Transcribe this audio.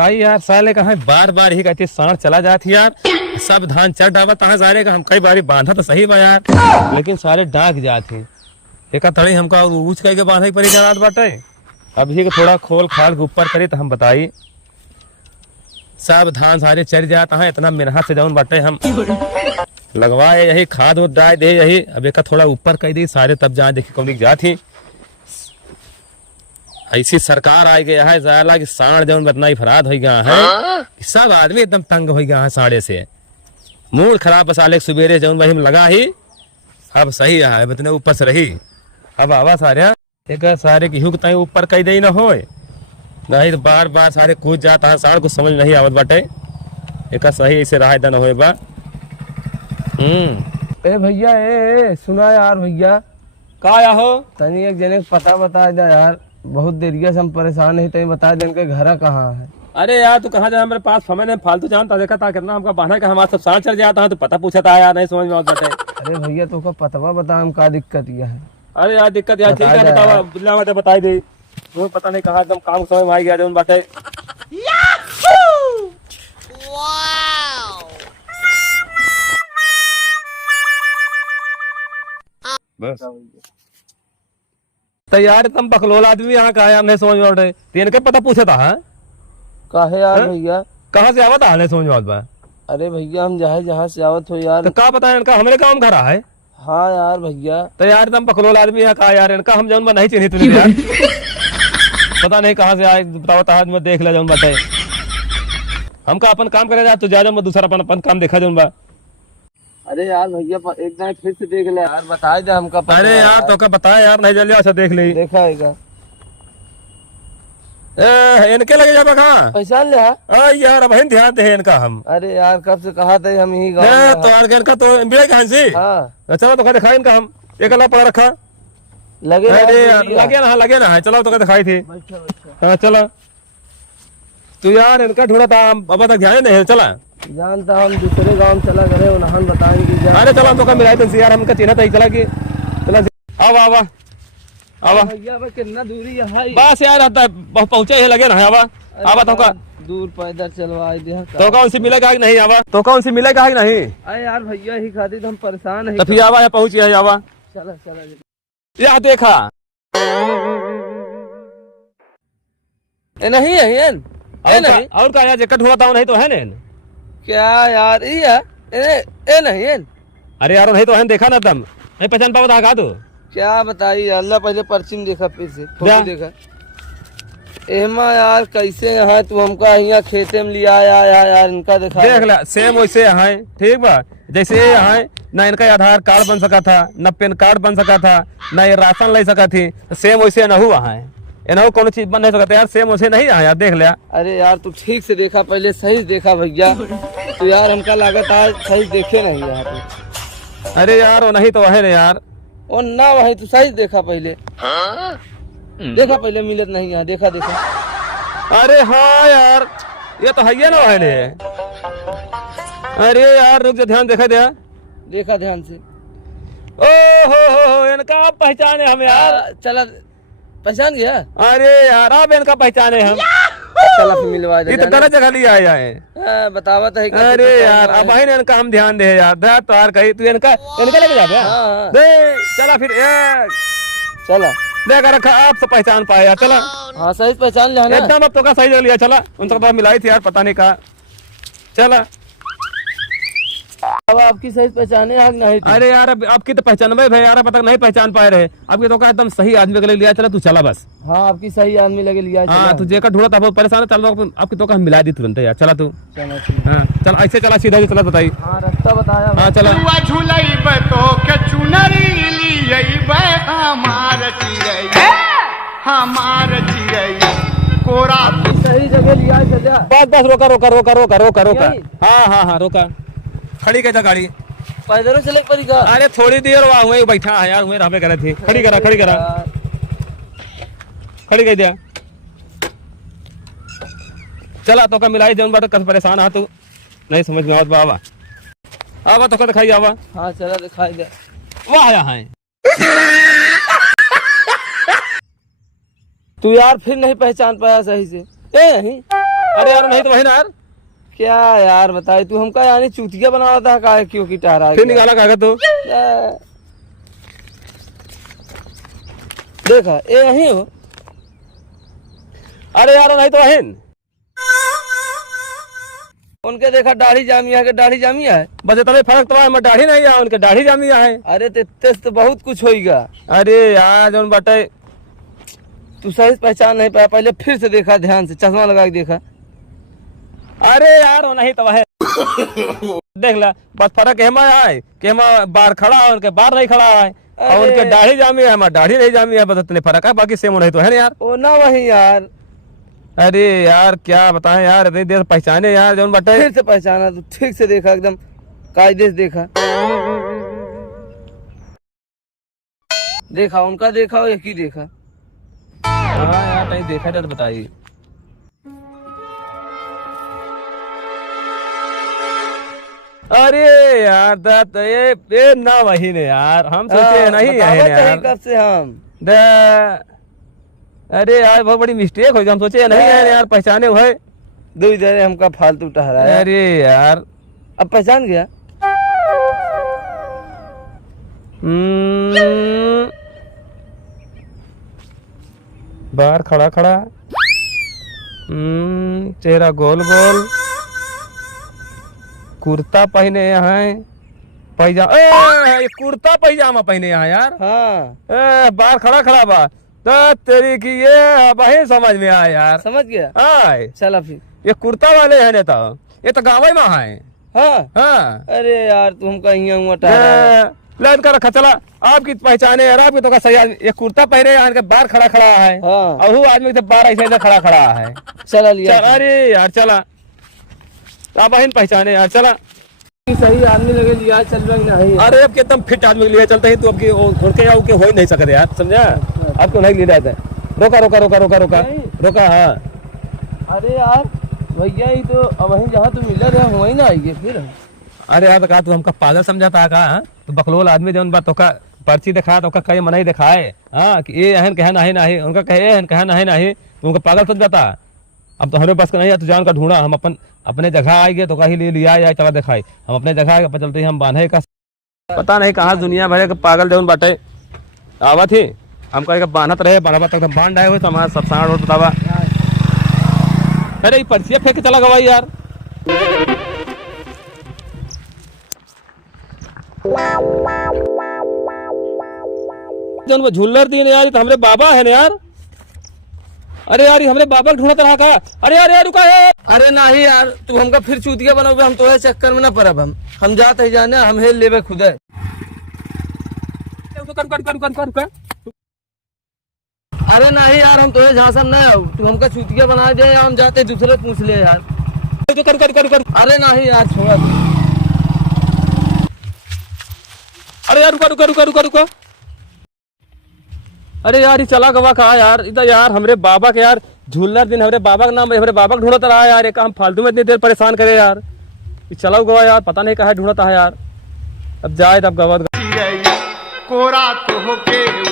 भाई यार साले कहा बार बार ही कहती सांड चला जाती यार। सब धान चढ़ डावा तहा सारे का हम कई बारी बांधा तो सही बा यार, लेकिन सारे डाक जाते एक थड़ी हमका ऊंच करके बांधा ही परी जात बाटे। अभी के थोड़ा खोल खाल के ऊपर करी तो हम बताई सब धान सारे चढ़ जाता है। इतना मेहनत से जाऊन बाटे हम लगवाए यही खाद उद डाल दे यही। अब एक थोड़ा ऊपर कर दी सारे तब जहाँ देखी कौन जाती। ऐसी सरकार आ गया है जाला कि सांड जौन बतना फराद हो गया है। सब आदमी एकदम तंग हो गया है साड़े से। मूड खराब बसाले सुबेरे जौन भाई हम लगा ही अब सही है इतने ऊपर से रही। अब आवा सारे एक सारे की हुक ऊपर कई दे ना हो नहीं तो बार बार सारे कूद जाता है। साड़ को समझ नहीं आवत बाटे एक सही ऐसे रहा दन होए बा। ए भैया ए सुना यार भैया का या हो तनी एक जने पता बता दे यार। बहुत देरिया से हम परेशान है, तनी बता दे इनके घर कहाँ है। अरे यार तू कहाँ जा मेरे पास समय नहीं फालतू जानता देखा था कितना हमका बहाना का हमारा सब सांड चढ़ जाता है तो पता पूछा था यार नहीं समझ में आता है। अरे भैया तो का पतवा बता हम का दिक्कत यह है। अरे यार दिक्कत यार ठीक है बतावा बिल्ला बाटे बताई दे। वो पता नहीं कहाँ एकदम काम समय में आ गया जौन बाटे। बस तैयार तुम बकलोल आदमी यहाँ का यार नहीं समझ में आते तेन के पता पूछा था काहे यार भैया कहाँ से आवत नहीं समझ में आता। अरे भैया हम जहाँ से आवत हो यार तो का पता है इनका हमारे काम घर है। हाँ यार भैया तो यार तुम बकलोल आदमी यहाँ का यार इनका हम जौन नहीं चिन्हित तुझे यार पता नहीं कहाँ से आए बताओ तो मैं देख ले जौन बताए हमका अपन काम करे जा तू जा मैं दूसरा अपन अपन काम देखा जौन बा। अरे यार भैया एक बार फिर से देख ले यार बता दे हमका पता। अरे यार तो का बताया यार नहीं जल्दी अच्छा देख ली देखा है इनके लगे जा कहाँ पहचान ले यार अब ध्यान दे इनका हम। अरे यार कब से कहा था हम यही तो यार इनका तो मिले कहाँ से चलो तो दिखाई इनका हम एक अल्लाह पड़ा रखा लगे अरे यार लगे ना है चलो तो दिखाई थी। हाँ चलो तू यार इनका ढूंढा था अब तक ध्यान नहीं है चला जानता हम दूसरे गांव चला करे उन्हें बताएंगे। अरे चलो तो का मिलाई तुमसे यार हमका चिन्ह था चला कि चला आवा आवा आवा भैया कितना दूरी है बस यार पहुंचे ही लगे ना आवा आवा तो का दूर पैदल चलवा दे तो कौन सी मिलेगा कि नहीं आवा तो कौन सी मिलेगा कि नहीं। अरे यार भैया ही खातिर हम परेशान है तो फिर आवा या पहुंची है आवा चला चला या देखा नहीं है नहीं और का यार जैकेट हुआ था नहीं तो है ना क्या यार ये नहीं है। अरे यार नहीं तो है देखा ना तुम नहीं पहचान पाओ था तो क्या बताइए अल्लाह पहले पर्ची में देखा फिर से फोटो देखा एमा यार कैसे है तू हमका यहाँ खेते में लिया यार इनका देखा देख ला सेम वैसे है ठीक बा जैसे है ना इनका आधार कार्ड बन सका था न पैन कार्ड बन सका था न ये राशन ले सका थी सेम वैसे न हुआ है इन्हों कौन चीज बन नहीं सकता यार सेम वैसे नहीं है यार देख लिया। अरे यार तू ठीक से देखा पहले सही देखा भैया तो यार हमका लागत आज सही देखे नहीं यार। अरे यार वो नहीं तो है ना यार वो ना वही तू सही देखा पहले देखा पहले मिलत नहीं यहाँ देखा देखा। अरे हाँ यार ये तो है ना है ने। अरे यार रुक जा ध्यान देखा दिया देखा ध्यान से ओ हो इनका पहचाने हम यार चला पहचान गया। अरे यार अब इनका पहचाने हम चला फिर मिलवा दे ये तो गलत जगह लिया है बतावा तो है। अरे यार अब है इनका हम ध्यान दे यार तो यार कही तू इनका लेके जा दे चला फिर चला देखा रखा आप तो पहचान पाए यार चला। हाँ सही पहचान लिया एकदम अब तो का सही जगह लिया चला उनसे तो मिलाई थी यार पता नहीं कहा चला अब आपकी सही पहचाने आग नहीं। अरे यार अब आपकी तो पहचान भाई यार अब तक नहीं पहचान पाए रहे आपकी तो का एकदम सही आदमी के लिए लिया चला तू चला बस। हाँ आपकी सही आदमी लगे लिया हाँ तू जेकर ढूंढा था बहुत परेशान है चल आपकी तो का हम मिला दी तुरंत यार चला तू चला हाँ चल ऐसे चला सीधा चला बताई। हाँ रास्ता बताया हाँ चला सही जगह लिया बस रोका रोका रोका रोका रोका रोका हाँ रोका खड़ी कैसा गाड़ी पैदल चले पड़ेगा। अरे थोड़ी देर वहाँ हुए बैठा है यार हुए रहबे करे थे खड़ी करा खड़ी कर दिया चला तो का मिलाई जौन बात कस परेशान है तू नहीं समझ में आवत बाबा आवा तो का दिखाई आवा। हाँ चला दिखाई दे वाह आया है तू यार फिर नहीं पहचान पाया सही से। नहीं अरे यार नहीं तो वही ना यार, क्या यार बताए तू हमका यानी चूतिया बनावा था का क्यों की टहरा फिर निकाला कागज तो। देखा ये यही हो। अरे यार नहीं तो वही। उनके देखा दाढ़ी जामिया के दाढ़ी जामिया है। बस इतना फर्क तो है, मैं दाढ़ी नहीं है उनके दाढ़ी जामिया है। अरे तेज तो बहुत कुछ होएगा। अरे यार जो बटे तू सही पहचान नहीं पाया, पहले फिर से देखा ध्यान से, चश्मा लगा के देखा। अरे यार वो नहीं तो वह देख ला, बस फर्क हेमा है कि हेमा बार खड़ा है उनके बार नहीं खड़ा है, और उनके दाढ़ी जामी है हमारा दाढ़ी नहीं जामी है, बस इतने फर्क है, बाकी सेम नहीं तो है ना यार। ओ ना वही यार। अरे यार क्या बताएं यार, इतनी देर पहचाने यार जो बटे। फिर से पहचाना तू, ठीक से देखा, एकदम कायदे से देखा। देखा उनका देखा और एक ही देखा। हाँ यार नहीं देखा तो बताइए। अरे यार तो ये ना वही ने यार, हम सोचे नहीं है यार कब से हम अरे यार बहुत बड़ी मिस्टेक हो गई, हम सोचे नहीं है यार, पहचाने हुए दो इधर हमका फालतू टहराया। अरे यार अब पहचान गया। बाहर खड़ा खड़ा, चेहरा गोल गोल, कुर्ता पहने हैं, पैजामा ये कुर्ता पैजामा पहने यहाँ यार। हाँ बाहर खड़ा खड़ा बा तो तेरी की ये वही समझ में आया यार। समझ गया। हाँ चला फिर ये कुर्ता वाले है नेता, ये तो गाँव में है। हाँ हाँ अरे यार तुम कहीं हुआ टहरा। लाइन कर रखा, चला आपकी पहचाने यार, आपकी तो सही आदमी, ये कुर्ता पहने यहाँ के बाहर खड़ा खड़ा है। हाँ और वो आदमी तो बाहर ऐसे ऐसे खड़ा खड़ा है। चला लिया। चल अरे यार चला, आप बहन पहचाने यार, चला सही आदमी लगे लिया, चल रहा नहीं। अरे अब एकदम फिट आदमी के लिए चलते ही तो अब उनके या उनके हो ही नहीं सकते यार, समझा। आपको नहीं ले रहा था, रोका रोका रोका रोका रोका रोका। हाँ अरे यार भैया ही तो वहीं जहाँ तुम मिल रहे हो वहीं ना आइए फिर। अरे यार कहा तू हमका पागल समझाता है का, तो बकलोल आदमी जो बात तो पर्ची दिखा तो कहीं मना ही दिखाए। हाँ कि ये एहन कहे नहीं नहीं, उनका कहे एहन कहे नहीं नहीं, तो उनका पागल समझाता। अब तो हमारे पास नहीं है, तो जान का ढूंढा, हम अपने जगह आएंगे तो कहीं ले लिया या चला दिखाई, हम अपने जगह के चलते हम बांधे का पता नहीं कहाँ दुनिया भरे के पागल जो बाटे आवा थी, हमका बांधत रहे बराबर तक बांध आए हुए तो हमारा सब साढ़ और बतावा। अरे पर्चिया फेंक के चला गवा यार। जन झूलर दिन यार तो हमरे बाबा है ना यार। अरे यार हमरे बाबा ढूंढत रहा का। अरे यार यार रुका है। अरे नहीं यार तू हमका फिर चूतिया बनाओगे, हम तो चक्कर में ना पड़ब। हम जाते ही जाने, हम हेल लेवे खुद। अरे नहीं यार हम तो झांसन नहीं हो, तू हमका चूतिया बना दे, हम जाते दूसरे पूछ ले यार। कर। अरे नहीं यार छोड़ा। अरे यार रुका। अरे यार ये चला गवा कहा यार, इधर यार हमरे बाबा के यार झूलर दिन हमरे बाबा का नाम, हमरे बाबा ढूंढता रहा यार, एक हम फालतू में इतनी देर परेशान करे यार। ये चला गवा यार, पता नहीं कहा ढूंढता है यार। अब जाए तब गवा कोरा तो होके